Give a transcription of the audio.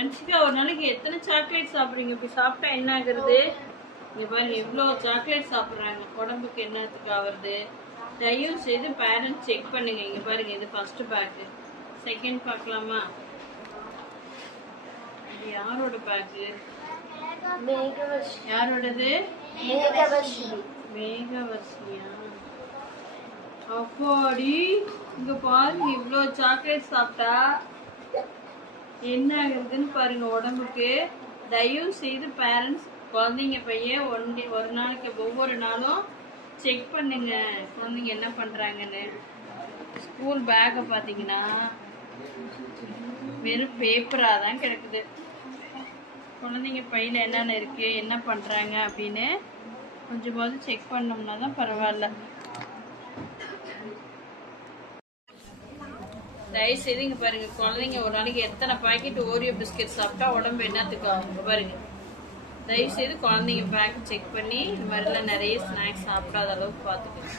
அன்ஷிகா ஒரு நாளைக்கு எத்தனை சாக்லேட் சாப்பிடுறீங்க? இப்படி சாப்பிட்டா என்ன ஆகுறது? இங்க பாருங்க எவ்வளோ சாக்லேட் சாப்பிட்றாங்க, உடம்புக்கு என்னத்துக்கு ஆகுறது? தயவு செய்து பேரண்ட்ஸ் செக் பண்ணுங்க. இங்க பாருங்க இது ஃபர்ஸ்ட் பேக்கு, செகண்ட் பார்க்கலாமா? இது யாரோட பேக்கு? யாரோடது? மேகவர்ஷினியா? அப்பாடி, இங்க பாருங்க இவ்வளோ சாக்லேட் சாப்பிட்டா என்ன ஆகுறதுன்னு பாருங்க உடம்புக்கு. தயவு செய்து பேரண்ட்ஸ் குழந்தைங்க பையன் ஒரு நாளைக்கு ஒவ்வொரு நாளும் செக் பண்ணுங்க குழந்தைங்க என்ன பண்றாங்கன்னு. ஸ்கூல் பேக்கை பார்த்தீங்கன்னா வெறும் பேப்பராக தான் கிடக்குது. குழந்தைங்க பையில என்னென்ன இருக்கு, என்ன பண்றாங்க அப்படின்னு கொஞ்சமாவது செக் பண்ணோம்னா தான் பரவாயில்ல. தயவுசெய்து இங்கே பாருங்க குழந்தைங்க ஒரு நாளைக்கு எத்தனை பாக்கெட் ஓரியோ பிஸ்கெட் சாப்பிட்டா உடம்பு என்னத்துக்கு ஆகும் பாருங்க. தயவுசெய்து குழந்தைங்க பேக் செக் பண்ணி இந்த மாதிரிலாம் நிறைய ஸ்நாக்ஸ் சாப்பிடாத அளவுக்கு பார்த்துக்கணும்.